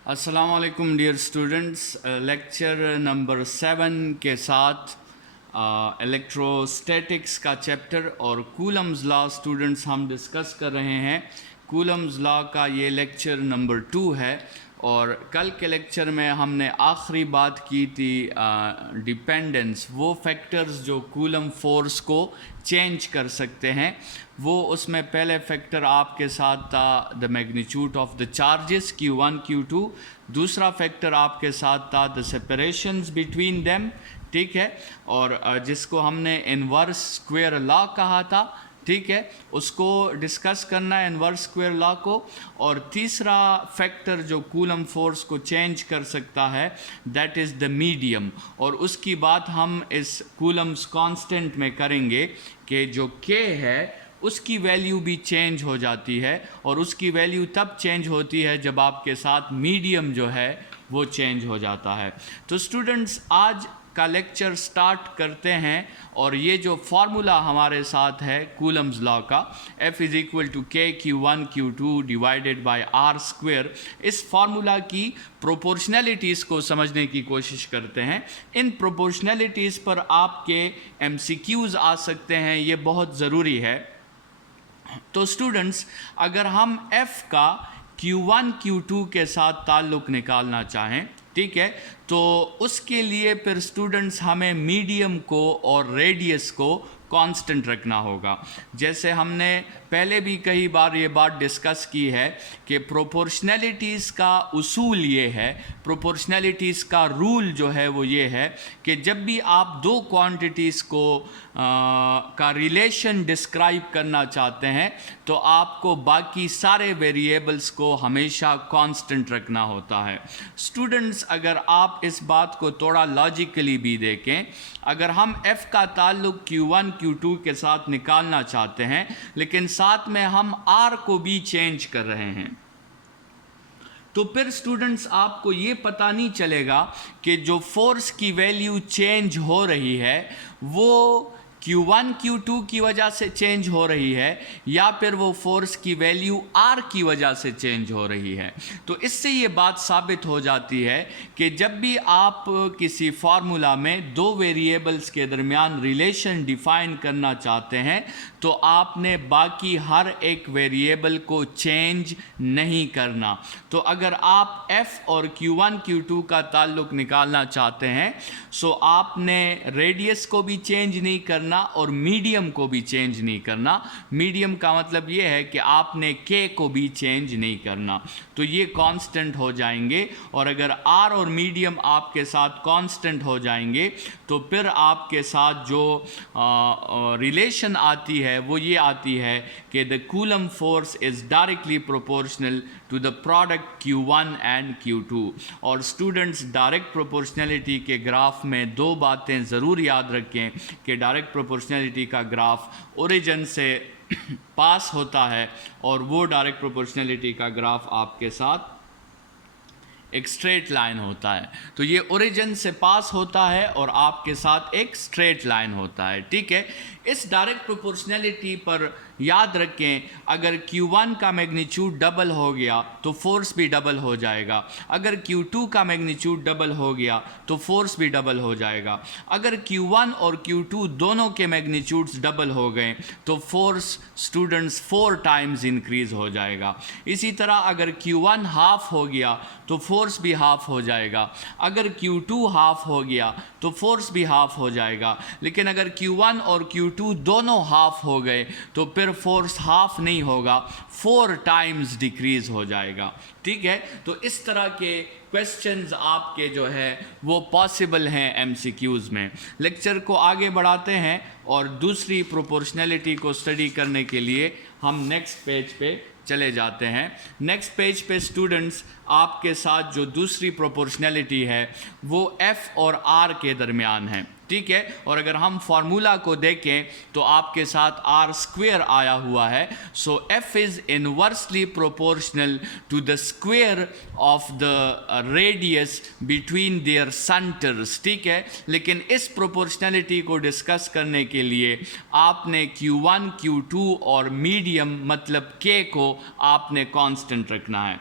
अस्सलाम वालेकुम dear students. Lecture number 7 के साथ इलेक्ट्रोस्टैटिक्स का चैप्टर और कूलम्स लॉ स्टूडेंट्स हम डिस्कस कर रहे हैं। कूलम्स लॉ का ये लेक्चर नंबर 2 है और कल के लेक्चर में हमने आखिरी बात की थी डिपेंडेंस, वो फैक्टर्स जो कूलम फोर्स को चेंज कर सकते हैं। वो उसमें पहले फैक्टर आपके साथ था the magnitude of the charges Q1 Q2, दूसरा फैक्टर आपके साथ था द सेपरेशंस बिटवीन देम, ठीक है, और जिसको हमने इनवर्स स्क्वायर लॉ कहा था, ठीक है, उसको डिस्कस करना है इनवर्स स्क्वायर लॉ को। और तीसरा फैक्टर जो कूलम फोर्स को चेंज कर सकता है दैट इज़ द मीडियम, और उसकी बात हम इस कूलम्स कांस्टेंट में करेंगे कि जो K है उसकी वैल्यू भी चेंज हो जाती है, और उसकी वैल्यू तब चेंज होती है जब आपके साथ मीडियम जो है वो चेंज हो जाता है। तो स्टूडेंट्स आज का लेक्चर स्टार्ट करते हैं, और ये जो फार्मूला हमारे साथ है कूलम्स लॉ का F is equal to K Q1 Q2 divided by R square, इस फार्मूला की प्रोपोर्शनैलिटीज़ को समझने की कोशिश करते हैं। इन प्रोपोर्शनैलिटीज़ पर आपके MCQs आ सकते हैं, ये बहुत ज़रूरी है। तो स्टूडेंट्स अगर हम F का Q1 Q2 के साथ ताल्लुक़ निकालना चाहें, ठीक है, तो उसके लिए फिर स्टूडेंट्स हमें मीडियम को और रेडियस को कांस्टेंट रखना होगा। जैसे हमने पहले भी कई बार ये बात डिस्कस की है कि प्रोपोर्शनैलिटीज़ का उसूल ये है, प्रोपोर्शनैलिटीज़ का रूल जो है वो ये है कि जब भी आप दो क्वांटिटीज़ को का रिलेशन डिस्क्राइब करना चाहते हैं तो आपको बाकी सारे वेरिएबल्स को हमेशा कांस्टेंट रखना होता है। स्टूडेंट्स अगर आप इस बात को थोड़ा लॉजिकली भी देखें, अगर हम F का ताल्लुक Q1 Q2 के साथ निकालना चाहते हैं लेकिन साथ में हम R को भी चेंज कर रहे हैं, तो फिर स्टूडेंट्स आपको ये पता नहीं चलेगा कि जो फोर्स की वैल्यू चेंज हो रही है वो Q1 Q2 की वजह से चेंज हो रही है या फिर वो फोर्स की वैल्यू R की वजह से चेंज हो रही है। तो इससे ये बात साबित हो जाती है कि जब भी आप किसी फार्मूला में दो वेरिएबल्स के दरमियान रिलेशन डिफाइन करना चाहते हैं तो आपने बाकी हर एक वेरिएबल को चेंज नहीं करना। तो अगर आप F और Q1 Q2 का ताल्लुक निकालना चाहते हैं सो आपने रेडियस को भी चेंज नहीं करना और मीडियम को भी चेंज नहीं करना। मीडियम का मतलब ये है कि आपने K को भी चेंज नहीं करना, तो ये कांस्टेंट हो जाएंगे। और अगर R और मीडियम आपके साथ कांस्टेंट हो जाएंगे तो फिर आपके साथ जो रिलेशन आती है वो ये आती है कि the Coulomb force is directly proportional to the product Q1 and Q2। और स्टूडेंट्स डायरेक्ट प्रोपोर्शनैलिटी के ग्राफ में दो बातें ज़रूर याद रखें कि डायरेक्ट प्रोपोर्शनैलिटी का ग्राफ ओरिजिन से पास होता है और वो डायरेक्ट प्रोपोर्शनैलिटी का ग्राफ आपके साथ एक स्ट्रेट लाइन होता है। तो ये ओरिजिन से पास होता है और आपके साथ एक स्ट्रेट लाइन होता है, ठीक है। इस डायरेक्ट प्रोपोर्शनैलिटी पर याद रखें अगर Q1 का मैग्नीट्यूड डबल हो गया तो फोर्स भी डबल हो जाएगा, अगर Q2 का मैग्नीट्यूड डबल हो गया तो फोर्स भी डबल हो जाएगा, अगर Q1 और Q2 दोनों के मैग्नीट्यूड्स डबल हो गए तो फोर्स स्टूडेंट्स 4 टाइम्स इंक्रीज हो जाएगा। इसी तरह अगर Q1 हाफ हो गया तो फोर्स भी हाफ हो जाएगा, अगर Q2 हाफ हो गया तो फोर्स भी हाफ हो जाएगा। लेकिन अगर Q1 और Q2 दोनों हाफ हो गए तो फिर फोर्स हाफ नहीं होगा, 4 टाइम्स डिक्रीज हो जाएगा, ठीक है। तो इस तरह के क्वेश्चंस आपके जो है वो पॉसिबल हैं MCQs में। लेक्चर को आगे बढ़ाते हैं और दूसरी प्रोपोर्शनैलिटी को स्टडी करने के लिए हम नेक्स्ट पेज पे चले जाते हैं। नेक्स्ट पेज पे स्टूडेंट्स आपके साथ जो दूसरी प्रोपोर्शनैलिटी है वो F और R के दरमियान है, ठीक है। और अगर हम फार्मूला को देखें तो आपके साथ R स्क्वायर आया हुआ है, so F is inversely proportional to the square of the radius between their centres, ठीक है। लेकिन इस प्रोपोर्शनैलिटी को डिस्कस करने के लिए आपने Q1 Q2 और मीडियम मतलब K को आपने कांस्टेंट रखना है।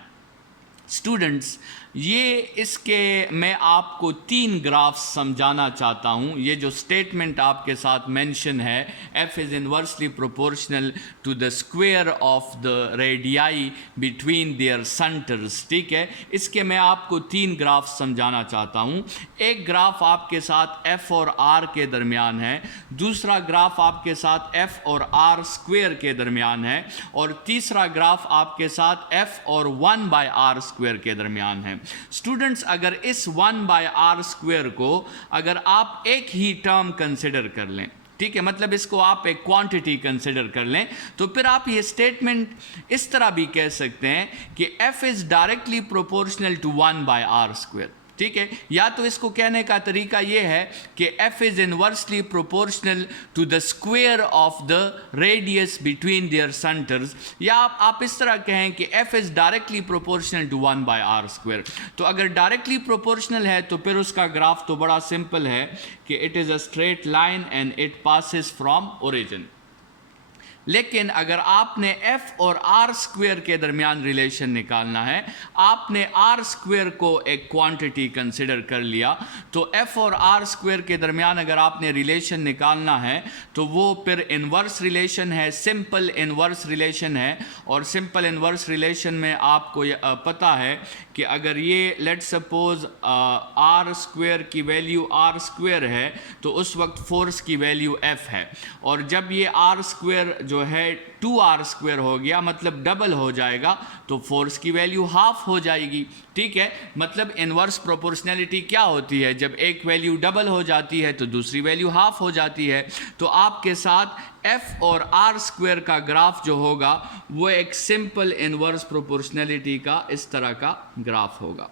स्टूडेंट्स ये इसके मैं आपको 3 ग्राफ्स समझाना चाहता हूँ। ये जो स्टेटमेंट आपके साथ मेंशन है, f is inversely proportional to the square of the radii between their centres, ठीक है, इसके मैं आपको 3 ग्राफ्स समझाना चाहता हूँ। एक ग्राफ आपके साथ f और r के दरमियान है, दूसरा ग्राफ आपके साथ f और r स्क्वायर के दरमियान है, और तीसरा ग्राफ आपके साथ f और 1/r स्क्वायर के दरमियान है। स्टूडेंट्स, अगर इस 1/r स्क्वायर को अगर आप एक ही टर्म कंसिडर कर लें, ठीक है, मतलब इसको आप एक क्वांटिटी कंसिडर कर लें, तो फिर आप ये स्टेटमेंट इस तरह भी कह सकते हैं कि f is directly proportional to 1/r square, ठीक है। या तो इसको कहने का तरीका ये है कि f is inversely proportional to the square of the radius between their centres, या आप इस तरह कहें कि f is directly proportional to 1/r square. तो अगर डायरेक्टली प्रोपोर्शनल है तो फिर उसका ग्राफ तो बड़ा सिंपल है कि it is a straight line and it passes from origin. लेकिन अगर आपने f और r स्क्वायर के दरमियान रिलेशन निकालना है, आपने r स्क्वायर को एक क्वांटिटी कंसिडर कर लिया, तो f और r स्क्वायर के दरमियान अगर आपने रिलेशन निकालना है तो वो फिर इन्वर्स रिलेशन है, सिंपल इन्वर्स रिलेशन है। और सिंपल इन्वर्स रिलेशन में आपको पता है कि अगर ये लेट सपोज r स्क्वायर की वैल्यू r स्क्वायर है तो उस वक्त फोर्स की वैल्यू f है, और जब ये r स्क्वायर जो है 2r स्क्वायर हो गया, मतलब डबल हो जाएगा, तो फोर्स की वैल्यू हाफ हो जाएगी, ठीक है। मतलब इनवर्स प्रोपोर्शनैलिटी क्या होती है, जब एक वैल्यू डबल हो जाती है तो दूसरी वैल्यू हाफ हो जाती है। तो आपके साथ f और r स्क्वायर का ग्राफ जो होगा वो एक सिंपल इनवर्स प्रोपोर्शनैलिटी का इस तरह का ग्राफ होगा,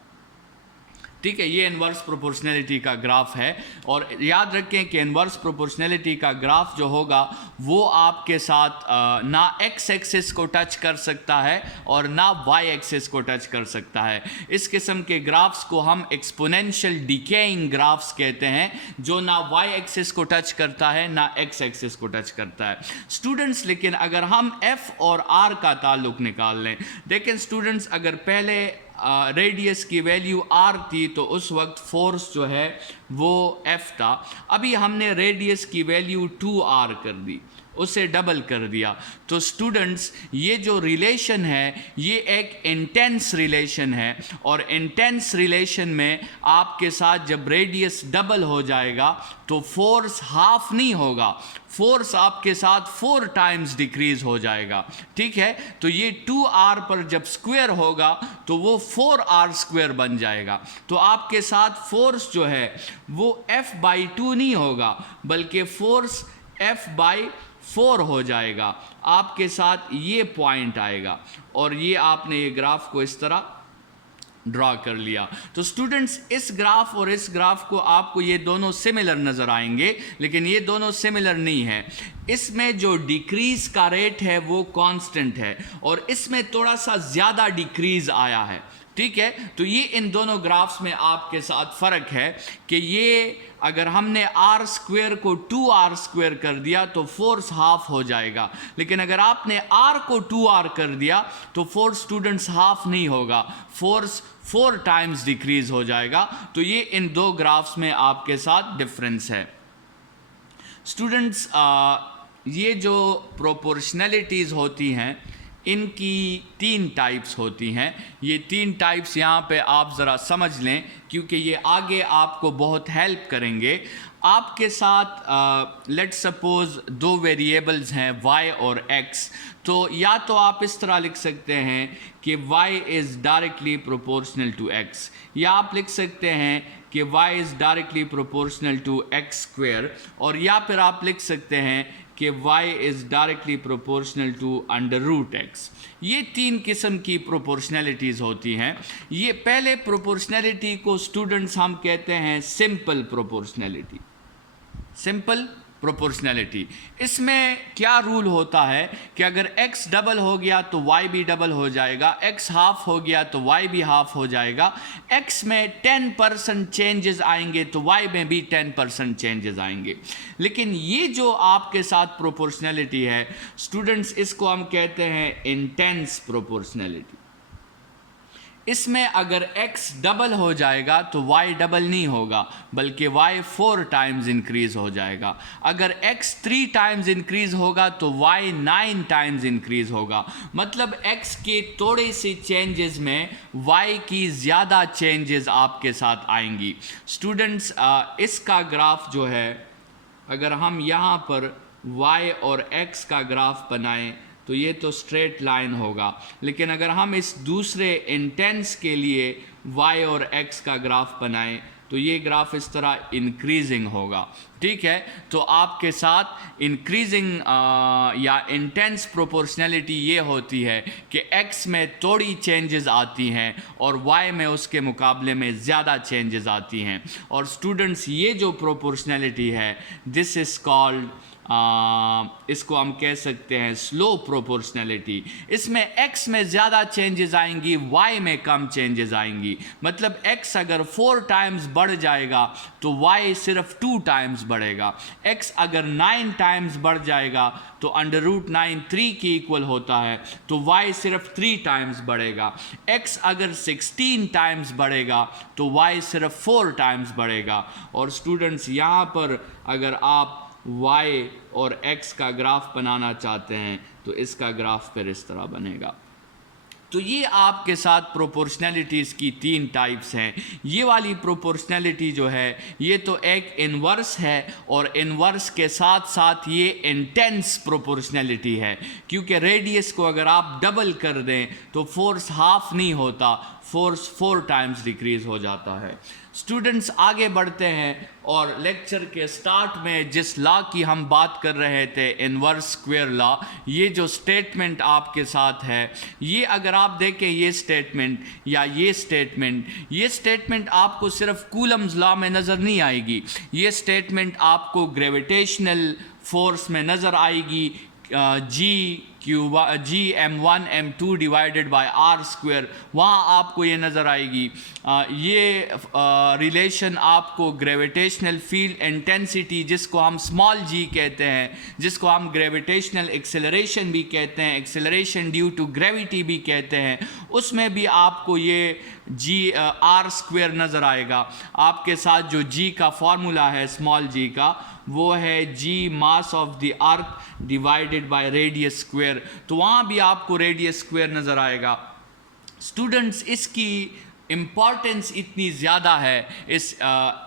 ठीक है। ये इन्वर्स प्रोपोर्शनैलिटी का ग्राफ है, और याद रखें कि इन्वर्स प्रोपोर्शनैलिटी का ग्राफ जो होगा वो आपके साथ ना x एक्सिस को टच कर सकता है और ना y एक्सिस को टच कर सकता है। इस किस्म के ग्राफ्स को हम एक्सपोनेंशियल डिकेइंग ग्राफ्स कहते हैं, जो ना y एक्सिस को टच करता है ना x एक्सिस को टच करता है। स्टूडेंट्स, लेकिन अगर हम f और r का ताल्लुक निकाल लें, देखें स्टूडेंट्स, अगर पहले रेडियस की वैल्यू r थी तो उस वक्त फोर्स जो है वो f था। अभी हमने रेडियस की वैल्यू 2r कर दी, उसे डबल कर दिया, तो स्टूडेंट्स ये जो रिलेशन है ये एक इंटेंस रिलेशन है, और इंटेंस रिलेशन में आपके साथ जब रेडियस डबल हो जाएगा तो फोर्स हाफ नहीं होगा, फोर्स आपके साथ 4 टाइम्स डिक्रीज हो जाएगा, ठीक है। तो ये 2r पर जब स्क्वायर होगा तो वो 4r स्क्वायर बन जाएगा। तो आपके साथ फोर्स जो है वो f/2 नहीं होगा, बल्कि फोर्स f/4 हो जाएगा। आपके साथ ये पॉइंट आएगा, और ये आपने ये ग्राफ को इस तरह ड्रॉ कर लिया। तो स्टूडेंट्स, इस ग्राफ और इस ग्राफ को आपको ये दोनों सिमिलर नज़र आएंगे, लेकिन ये दोनों सिमिलर नहीं है। इसमें जो डिक्रीज का रेट है वो कांस्टेंट है, और इसमें थोड़ा सा ज़्यादा डिक्रीज आया है, ठीक है। तो ये इन दोनों ग्राफ्स में आपके साथ फ़र्क है कि ये अगर हमने r स्क्वायर को 2r स्क्वायर कर दिया तो फोर्स हाफ हो जाएगा, लेकिन अगर आपने r को 2r कर दिया तो फोर्स स्टूडेंट्स हाफ नहीं होगा, फोर्स 4 टाइम्स डिक्रीज हो जाएगा। तो ये इन दो ग्राफ्स में आपके साथ डिफरेंस है। स्टूडेंट्स, ये जो प्रोपोर्शनैलिटीज़ होती हैं इनकी 3 टाइप्स होती हैं। ये 3 टाइप्स यहाँ पे आप ज़रा समझ लें, क्योंकि ये आगे आपको बहुत हेल्प करेंगे। आपके साथ लेट सपोज 2 वेरिएबल्स हैं y और x, तो या तो आप इस तरह लिख सकते हैं कि y is directly proportional to x, या आप लिख सकते हैं कि y is directly proportional to x square, और या फिर आप लिख सकते हैं कि y is directly proportional to √x। ये 3 किस्म की प्रोपोर्शनैलिटीज़ होती हैं। ये पहले प्रोपोर्शनैलिटी को स्टूडेंट्स हम कहते हैं सिंपल प्रोपोर्शनैलिटी। सिंपल प्रोपोर्शनैलिटी, इसमें क्या रूल होता है कि अगर x डबल हो गया तो y भी डबल हो जाएगा, x हाफ हो गया तो y भी हाफ हो जाएगा, x में 10% चेंजेस आएंगे तो y में भी 10% चेंजेस आएंगे। लेकिन ये जो आपके साथ प्रोपोर्शनैलिटी है स्टूडेंट्स, इसको हम कहते हैं इंटेंस प्रोपोर्शनैलिटी। इसमें अगर x डबल हो जाएगा तो y डबल नहीं होगा, बल्कि y 4 टाइम्स इंक्रीज हो जाएगा। अगर x 3 टाइम्स इंक्रीज होगा तो y 9 टाइम्स इंक्रीज होगा। मतलब x के थोड़े से चेंजेस में y की ज़्यादा चेंजेस आपके साथ आएंगी। स्टूडेंट्स, इसका ग्राफ जो है, अगर हम यहाँ पर y और x का ग्राफ बनाएं तो ये तो स्ट्रेट लाइन होगा, लेकिन अगर हम इस दूसरे इंटेंस के लिए y और x का ग्राफ बनाएं तो ये ग्राफ इस तरह इंक्रीजिंग होगा। ठीक है, तो आपके साथ इंक्रीजिंग या इंटेंस प्रोपोर्शनलिटी ये होती है कि x में थोड़ी चेंजेस आती हैं और y में उसके मुकाबले में ज़्यादा चेंजेस आती हैं। और स्टूडेंट्स, ये जो प्रोपोर्शनलिटी है, दिस इज़ कॉल्ड, इसको हम कह सकते हैं स्लो प्रोपोर्शनलिटी। इसमें x में ज़्यादा चेंजेस आएंगी, y में कम चेंजेस आएंगी। मतलब x अगर 4 टाइम्स बढ़ जाएगा तो y सिर्फ 2 टाइम्स बढ़ेगा। x अगर 9 टाइम्स बढ़ जाएगा तो √9 3 के इक्वल होता है, तो y सिर्फ 3 टाइम्स बढ़ेगा। x अगर 16 टाइम्स बढ़ेगा तो y सिर्फ 4 टाइम्स बढ़ेगा। और स्टूडेंट्स, यहाँ पर अगर आप y और x का ग्राफ बनाना चाहते हैं तो इसका ग्राफ फिर इस तरह बनेगा। तो ये आपके साथ प्रोपोर्शनलिटीज़ की 3 टाइप्स हैं। ये वाली प्रोपोर्शनलिटी जो है ये तो एक इन्वर्स है, और इन्वर्स के साथ साथ ये इंटेंस प्रोपोर्शनलिटी है, क्योंकि रेडियस को अगर आप डबल कर दें तो फोर्स हाफ नहीं होता, फोर्स 4 टाइम्स डिक्रीज हो जाता है। स्टूडेंट्स, आगे बढ़ते हैं और लेक्चर के स्टार्ट में जिस लॉ की हम बात कर रहे थे, इन्वर्स स्क्वायर लॉ, ये जो स्टेटमेंट आपके साथ है, ये अगर आप देखें ये स्टेटमेंट या ये स्टेटमेंट आपको सिर्फ कूलम्स लॉ में नज़र नहीं आएगी। ये स्टेटमेंट आपको ग्रेविटेशनल फोर्स में नज़र आएगी, G m1 m2 divided by r square, वहाँ आपको ये नज़र आएगी। ये रिलेशन आपको ग्रेविटेशनल फील्ड इंटेंसिटी, जिसको हम स्मॉल g कहते हैं, जिसको हम ग्रेविटेशनल एक्सेलरेशन भी कहते हैं, एक्सेलरेशन ड्यू टू ग्रेविटी भी कहते हैं, उसमें भी आपको ये r स्क्वायर नज़र आएगा। आपके साथ जो g का फॉर्मूला है स्मॉल g का, वो है g mass of the earth divided by radius square, तो वहाँ भी आपको रेडियस स्क्वायर नज़र आएगा। स्टूडेंट्स, इसकी इम्पॉर्टेंस इतनी ज़्यादा है इस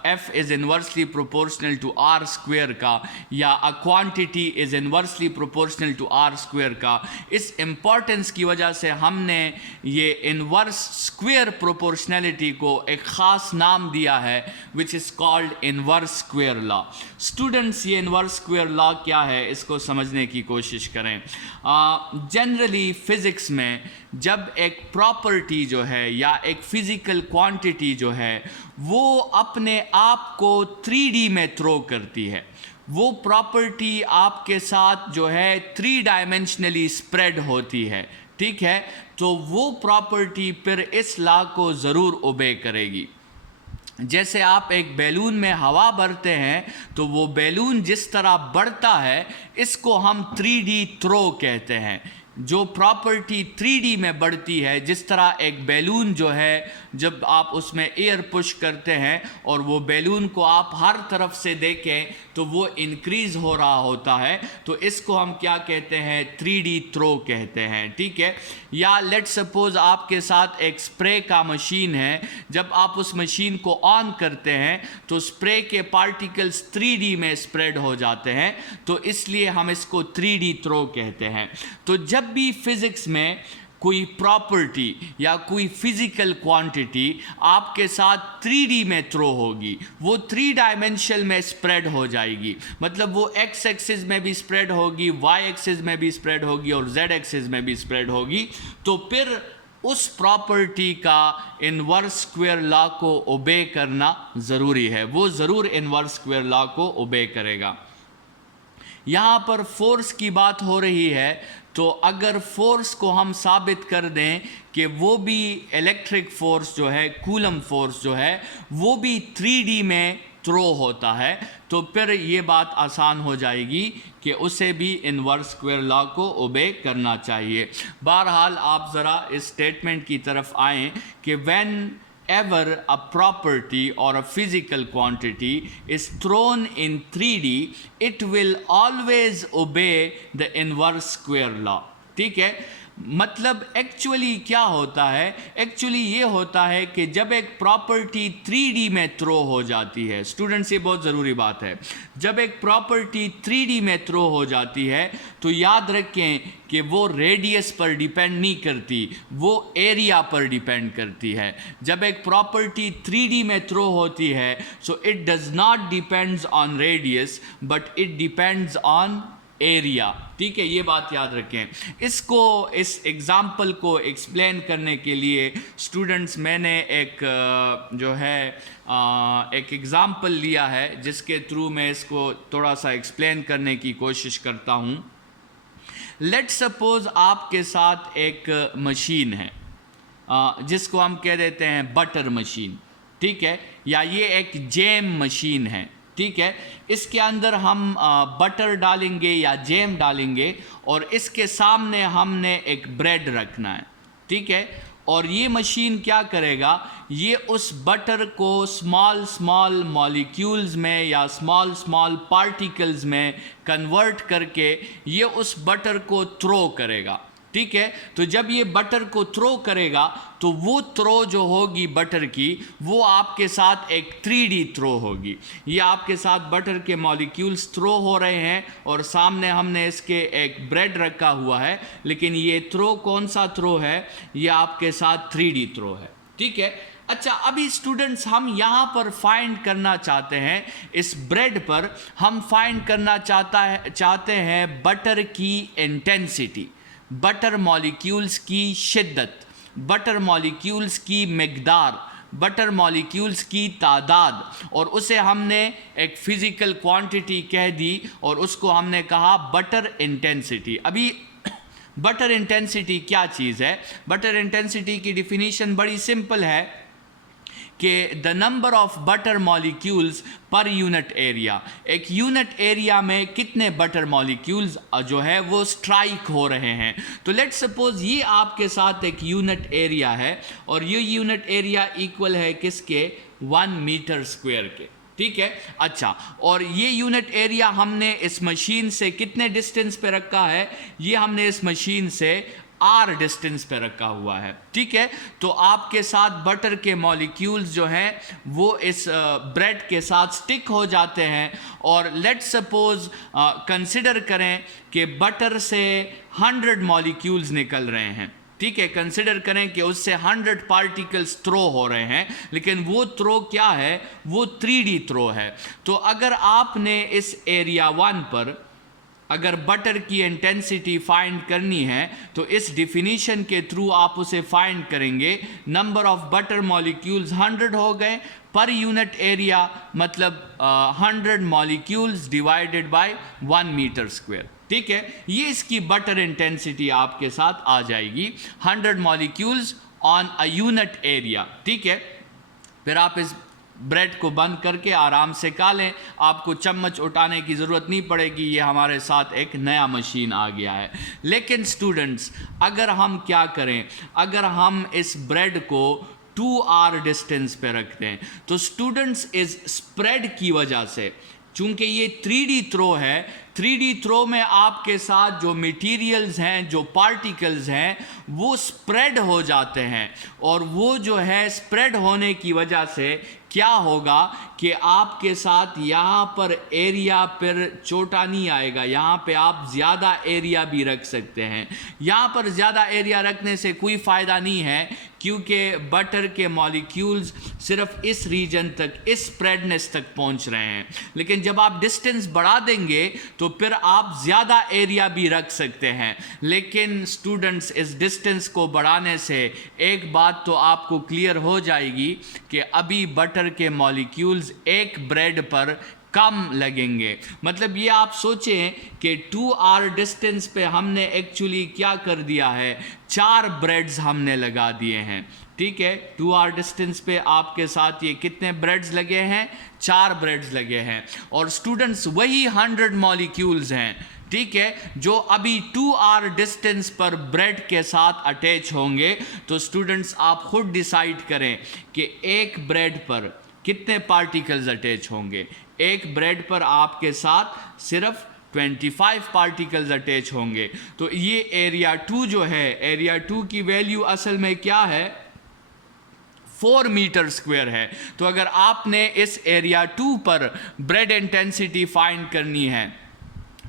f is inversely proportional to r square का, या a quantity is inversely proportional to r square का। इस इम्पॉर्टेंस की वजह से हमने ये इन्वर्स स्क्वायर प्रोपोर्शनलिटी को एक ख़ास नाम दिया है, which is called inverse square law. Students, ये इन्वर्स स्क्वायर लॉ क्या है, इसको समझने की कोशिश करें। जनरली फ़िज़िक्स में जब एक प्रॉपर्टी जो है या एक फिज़िकल क्वांटिटी जो है वो अपने आप को 3D में थ्रो करती है, वो प्रॉपर्टी आपके साथ जो है 3 डायमेंशनली स्प्रेड होती है, ठीक है, तो वो प्रॉपर्टी फिर इस लॉ को ज़रूर ओबे करेगी। जैसे आप एक बैलून में हवा भरते हैं तो वो बैलून जिस तरह बढ़ता है इसको हम 3D थ्रो कहते हैं। जो प्रॉपर्टी 3D में बढ़ती है, जिस तरह एक बैलून जो है जब आप उसमें एयर पुश करते हैं और वो बैलून को आप हर तरफ से देखें तो वो इंक्रीज़ हो रहा होता है, तो इसको हम क्या कहते हैं, 3D थ्रो कहते हैं, ठीक है। या लेट्स सपोज आपके साथ एक स्प्रे का मशीन है, जब आप उस मशीन को ऑन करते हैं तो स्प्रे के पार्टिकल्स 3D में स्प्रेड हो जाते हैं, तो इसलिए हम इसको 3D थ्रो कहते हैं। तो जब भी फिज़िक्स में कोई प्रॉपर्टी या कोई फिज़िकल क्वांटिटी आपके साथ 3D में थ्रो होगी, वो 3 डायमेंशन में स्प्रेड हो जाएगी, मतलब वो x एक्सिस में भी स्प्रेड होगी, y एक्सिस में भी स्प्रेड होगी और z एक्सिस में भी स्प्रेड होगी, तो फिर उस प्रॉपर्टी का इन्वर्स स्क्वायर लॉ को ओबे करना ज़रूरी है, वो ज़रूर इन्वर्स स्क्वायर लॉ को ओबे करेगा। यहाँ पर फोर्स की बात हो रही है, तो अगर फोर्स को हम साबित कर दें कि वो भी इलेक्ट्रिक फोर्स जो है, कूलम फोर्स जो है, वो भी 3D में थ्रो होता है तो फिर ये बात आसान हो जाएगी कि उसे भी इन्वर्स स्क्वायर लॉ को ओबे करना चाहिए। बहरहाल आप ज़रा इस स्टेटमेंट की तरफ आएँ कि when ever a property or a physical quantity is thrown in 3D, it will always obey the inverse square law। ठीक है, मतलब एक्चुअली क्या होता है, एक्चुअली ये होता है कि जब एक प्रॉपर्टी 3D में थ्रो हो जाती है, स्टूडेंट्स ये बहुत ज़रूरी बात है, जब एक प्रॉपर्टी 3D में थ्रो हो जाती है तो याद रखें कि वो रेडियस पर डिपेंड नहीं करती, वो एरिया पर डिपेंड करती है। जब एक प्रॉपर्टी 3D में थ्रो होती है so it does not depends on radius but it depends on area. ठीक है, ये बात याद रखें। इसको, इस एग्ज़ाम्पल को एक्सप्लेन करने के लिए स्टूडेंट्स मैंने एक जो है एक एग्ज़ाम्पल लिया है जिसके थ्रू मैं इसको थोड़ा सा एक्सप्लेन करने की कोशिश करता हूँ। लेट्स सपोज़ आपके साथ एक मशीन है जिसको हम कह देते हैं बटर मशीन, ठीक है, या ये एक जैम मशीन है, ठीक है। इसके अंदर हम बटर डालेंगे या जैम डालेंगे और इसके सामने हमने एक ब्रेड रखना है, ठीक है। और ये मशीन क्या करेगा, ये उस बटर को स्मॉल स्मॉल मॉलिक्यूल्स में या स्मॉल स्मॉल पार्टिकल्स में कन्वर्ट करके ये उस बटर को थ्रो करेगा, ठीक है। तो जब ये बटर को थ्रो करेगा तो वो थ्रो जो होगी बटर की, वो आपके साथ एक 3D थ्रो होगी। ये आपके साथ बटर के मॉलिक्यूल्स थ्रो हो रहे हैं और सामने हमने इसके एक ब्रेड रखा हुआ है, लेकिन ये थ्रो कौन सा थ्रो है, ये आपके साथ 3D थ्रो है, ठीक है। अच्छा, अभी स्टूडेंट्स हम यहाँ पर फाइंड करना चाहते हैं, इस ब्रेड पर हम फाइंड करना चाहते हैं बटर की इंटेंसिटी, बटर मॉलिक्यूल्स की शिद्दत, बटर मॉलिक्यूल्स की मिकदार, बटर मॉलिक्यूल्स की तादाद, और उसे हमने एक फिज़िकल क्वांटिटी कह दी और उसको हमने कहा बटर इंटेंसिटी। अभी बटर इंटेंसिटी क्या चीज़ है? बटर इंटेंसिटी की डिफिनीशन बड़ी सिंपल है कि the number of butter molecules per unit area, एक यूनिट एरिया में कितने बटर मॉलिक्यूल्स जो है वो स्ट्राइक हो रहे हैं। तो लेट्स सपोज ये आपके साथ एक यूनिट एरिया है और ये यूनिट एरिया इक्वल है किसके, 1 मीटर स्क्वायर के, ठीक है। अच्छा, और ये यूनिट एरिया हमने इस मशीन से कितने डिस्टेंस पे रखा है, ये हमने इस मशीन से R डिस्टेंस पे रखा हुआ है, ठीक है। तो आपके साथ बटर के मॉलिक्यूल्स जो हैं वो इस ब्रेड के साथ स्टिक हो जाते हैं और लेट्स सपोज कंसिडर करें कि बटर से 100 मॉलिक्यूल्स निकल रहे हैं, ठीक है। कंसिडर करें कि उससे 100 पार्टिकल्स थ्रो हो रहे हैं, लेकिन वो थ्रो क्या है, वो 3D थ्रो है। तो अगर आपने इस एरिया 1 पर अगर बटर की इंटेंसिटी फाइंड करनी है तो इस डिफिनीशन के थ्रू आप उसे फाइंड करेंगे। नंबर ऑफ बटर मॉलिक्यूल्स 100 हो गए पर यूनिट एरिया, मतलब 100 molecules divided by 1 metre square, ठीक है। ये इसकी बटर इंटेंसिटी आपके साथ आ जाएगी, 100 molecules on a unit area, ठीक है। फिर आप इस ब्रेड को बंद करके आराम से खा लें, आपको चम्मच उठाने की ज़रूरत नहीं पड़ेगी, ये हमारे साथ एक नया मशीन आ गया है। लेकिन स्टूडेंट्स अगर हम क्या करें, अगर हम इस ब्रेड को 2R डिस्टेंस पे रखते हैं तो स्टूडेंट्स इस स्प्रेड की वजह से, चूंकि ये 3D थ्रो है, 3D थ्रो में आपके साथ जो मटेरियल्स हैं, जो पार्टिकल्स हैं, वो स्प्रेड हो जाते हैं और वो जो है स्प्रेड होने की वजह से क्या होगा कि आपके साथ यहाँ पर एरिया पर छोटा नहीं आएगा, यहाँ पे आप ज़्यादा एरिया भी रख सकते हैं। यहाँ पर ज़्यादा एरिया रखने से कोई फ़ायदा नहीं है क्योंकि बटर के मॉलिक्यूल्स सिर्फ इस रीजन तक, इस स्प्रेडनेस तक पहुँच रहे हैं। लेकिन जब आप डिस्टेंस बढ़ा देंगे तो फिर आप ज़्यादा एरिया भी रख सकते हैं। लेकिन स्टूडेंट्स इस डिस्टेंस को बढ़ाने से एक बात तो आपको क्लियर हो जाएगी कि अभी बटर के मॉलिक्यूल्स एक ब्रेड पर कम लगेंगे। मतलब ये आप सोचें कि 2r डिस्टेंस पे हमने एक्चुअली क्या कर दिया है, 4 ब्रेड्स हमने लगा दिए हैं। ठीक है, 2r डिस्टेंस पे आपके साथ ये कितने ब्रेड्स लगे हैं, 4 ब्रेड्स लगे हैं। और स्टूडेंट्स वही 100 मॉलिक्यूल्स हैं, ठीक है, जो अभी 2r डिस्टेंस पर ब्रेड के साथ अटैच होंगे। तो स्टूडेंट्स आप खुद डिसाइड करें कि एक ब्रेड पर कितने पार्टिकल्स अटैच होंगे। एक ब्रेड पर आपके साथ सिर्फ 25 पार्टिकल्स अटैच होंगे। तो ये एरिया 2 जो है, एरिया 2 की वैल्यू असल में क्या है, 4 मीटर स्क्वायर है। तो अगर आपने इस एरिया 2 पर ब्रेड इंटेंसिटी फाइंड करनी है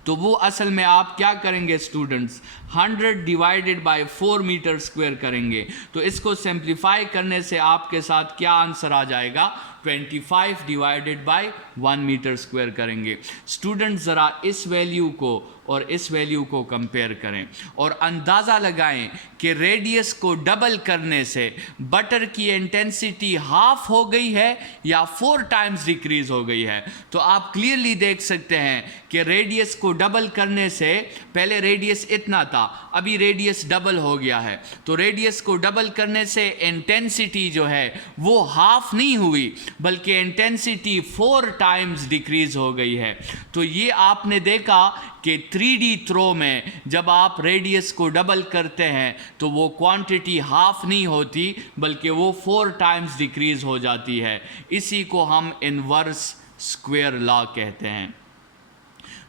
तो वो असल में आप क्या करेंगे students, 100 divided by 4 metre square करेंगे। तो इसको सिंप्लीफाई करने से आपके साथ क्या आंसर आ जाएगा, 25 डिवाइडेड बाय 1 मीटर स्क्वायर करेंगे। स्टूडेंट्स ज़रा इस वैल्यू को और इस वैल्यू को कंपेयर करें और अंदाज़ा लगाएं कि रेडियस को डबल करने से बटर की इंटेंसिटी हाफ हो गई है या 4 टाइम्स डिक्रीज हो गई है। तो आप क्लियरली देख सकते हैं कि रेडियस को डबल करने से, पहले रेडियस इतना था, अभी रेडियस डबल हो गया है। तो रेडियस को डबल करने से इंटेंसिटी जो है वो हाफ नहीं हुई बल्कि इंटेंसिटी 4 टाइम्स डिक्रीज हो गई है। तो ये आपने देखा कि 3D थ्रो में जब आप रेडियस को डबल करते हैं तो वो क्वांटिटी हाफ नहीं होती बल्कि वो 4 टाइम्स डिक्रीज हो जाती है। इसी को हम इनवर्स स्क्वायर लॉ कहते हैं।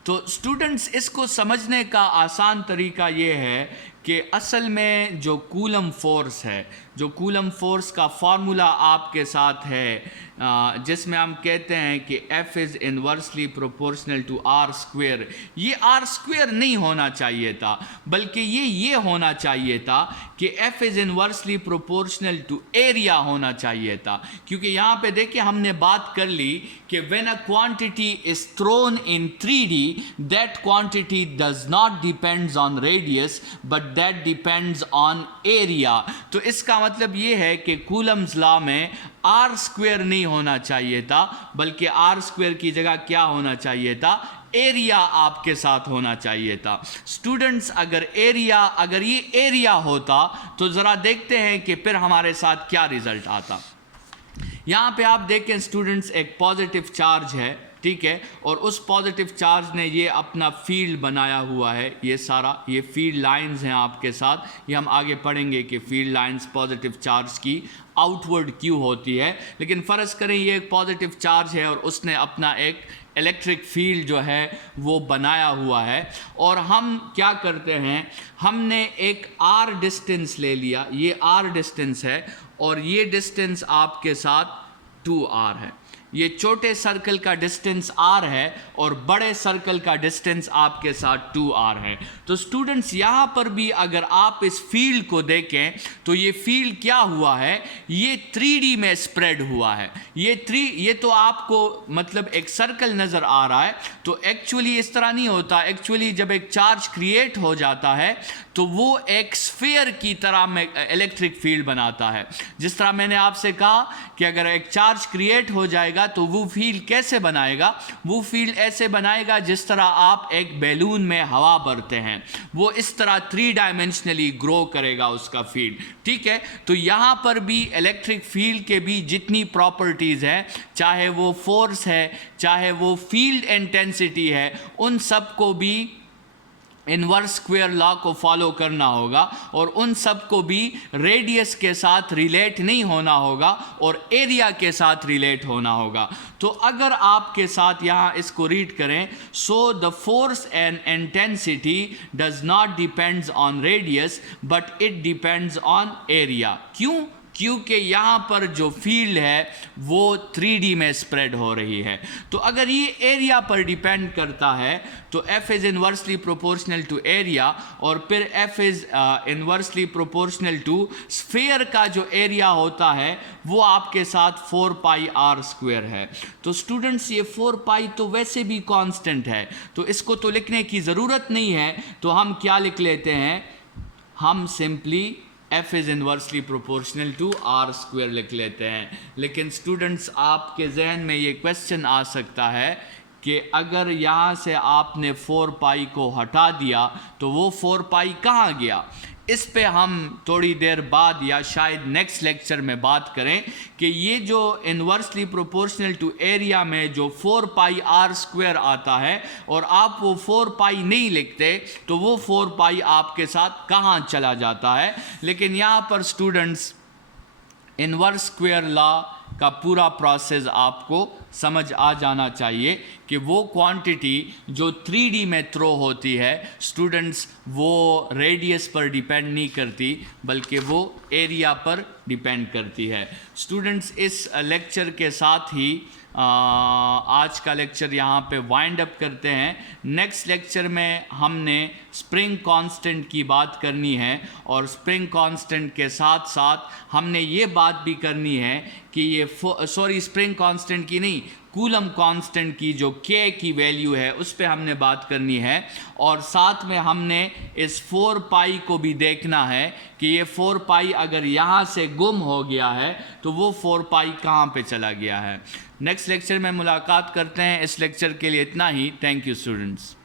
तो स्टूडेंट्स इसको समझने का आसान तरीका ये है कि असल में जो कूलम फोर्स है, जो कूलम फोर्स का फार्मूला आपके साथ है, जिसमें हम कहते हैं कि F is inversely proportional to R square. ये आर स्क्वेयर नहीं होना चाहिए था बल्कि ये होना चाहिए था कि F is inversely proportional to area होना चाहिए था। क्योंकि यहाँ पे देखिए हमने बात कर ली कि when a quantity is thrown in 3D that quantity does not depends on radius but that depends on area. तो इसका मतलब ये है कि कूलम्स लॉ में आर स्क्वेयर नहीं होना चाहिए था बल्कि आर स्क्वेयर की जगह क्या होना चाहिए था, एरिया आपके साथ होना चाहिए था। स्टूडेंट्स अगर ये एरिया होता तो ज़रा देखते हैं कि फिर हमारे साथ क्या रिजल्ट आता। यहाँ पे आप देखें स्टूडेंट्स, एक पॉजिटिव चार्ज है, ठीक है, और उस पॉजिटिव चार्ज ने ये अपना फील्ड बनाया हुआ है। ये सारा ये फील्ड लाइंस हैं आपके साथ, ये हम आगे पढ़ेंगे कि फील्ड लाइंस पॉजिटिव चार्ज की आउटवर्ड क्यों होती है। लेकिन फ़र्ज़ करें ये एक पॉजिटिव चार्ज है और उसने अपना एक इलेक्ट्रिक फील्ड जो है वो बनाया हुआ है। और हम क्या करते हैं, हमने एक आर डिस्टेंस ले लिया, ये आर डिस्टेंस है और ये डिस्टेंस आपके साथ 2r है। ये छोटे सर्कल का डिस्टेंस r है और बड़े सर्कल का डिस्टेंस आपके साथ 2r है। तो स्टूडेंट्स यहाँ पर भी अगर आप इस फील्ड को देखें तो ये फील्ड क्या हुआ है, ये 3D में स्प्रेड हुआ है। ये तो आपको मतलब एक सर्कल नज़र आ रहा है। तो एक्चुअली इस तरह नहीं होता। एक्चुअली जब एक चार्ज क्रिएट हो जाता है तो वो एक स्फीयर की तरह में इलेक्ट्रिक फील्ड बनाता है। जिस तरह मैंने आपसे कहा कि अगर एक चार्ज क्रिएट हो जाएगा तो वो फील्ड कैसे बनाएगा, वो फील्ड ऐसे बनाएगा जिस तरह आप एक बैलून में हवा भरते हैं, वो इस तरह 3 डायमेंशनली ग्रो करेगा उसका फील्ड, ठीक है। तो यहाँ पर भी इलेक्ट्रिक फील्ड के भी जितनी प्रॉपर्टीज़ हैं, चाहे वो फोर्स है चाहे वो फील्ड इंटेंसिटी है, उन सब को भी इनवर्स स्क्वायर लॉ को फॉलो करना होगा और उन सब को भी रेडियस के साथ रिलेट नहीं होना होगा और एरिया के साथ रिलेट होना होगा। तो अगर आपके साथ यहाँ इसको रीड करें, so the force and intensity does not depends on radius but it depends on area. क्यों? क्योंकि यहाँ पर जो फील्ड है वो 3D में स्प्रेड हो रही है। तो अगर ये एरिया पर डिपेंड करता है तो F is inversely proportional to area और फिर F is inversely proportional to sphere का जो एरिया होता है वो आपके साथ 4 पाई r स्क्वायर है। तो स्टूडेंट्स ये 4 पाई तो वैसे भी कांस्टेंट है तो इसको तो लिखने की ज़रूरत नहीं है। तो हम क्या लिख लेते हैं, हम simply F is inversely proportional to R square लिख लेते हैं। लेकिन स्टूडेंट्स आपके जहन में ये क्वेश्चन आ सकता है कि अगर यहाँ से आपने 4 पाई को हटा दिया तो वो 4 पाई कहाँ गया। इस पे हम थोड़ी देर बाद या शायद नेक्स्ट लेक्चर में बात करें कि ये जो इन्वर्सली प्रोपोर्शनल टू एरिया में जो 4 पाई आर स्क्वायर आता है और आप वो 4 पाई नहीं लिखते तो वो 4 पाई आपके साथ कहाँ चला जाता है। लेकिन यहाँ पर स्टूडेंट्स इन्वर्स स्क्वायर लॉ का पूरा प्रोसेस आपको समझ आ जाना चाहिए कि वो क्वांटिटी जो 3D में थ्रो होती है स्टूडेंट्स वो रेडियस पर डिपेंड नहीं करती बल्कि वो एरिया पर डिपेंड करती है। स्टूडेंट्स इस लेक्चर के साथ ही आज का लेक्चर यहाँ पे वाइंड अप करते हैं। नेक्स्ट लेक्चर में हमने स्प्रिंग कांस्टेंट की बात करनी है और स्प्रिंग कांस्टेंट के साथ साथ हमने ये बात भी करनी है कि ये स्प्रिंग कांस्टेंट की नहीं, कूलम कांस्टेंट की जो k की वैल्यू है उस पे हमने बात करनी है और साथ में हमने इस 4 पाई को भी देखना है कि ये 4 पाई अगर यहाँ से गुम हो गया है तो वो 4 पाई कहाँ पे चला गया है। नेक्स्ट लेक्चर में मुलाकात करते हैं। इस लेक्चर के लिए इतना ही। Thank you students.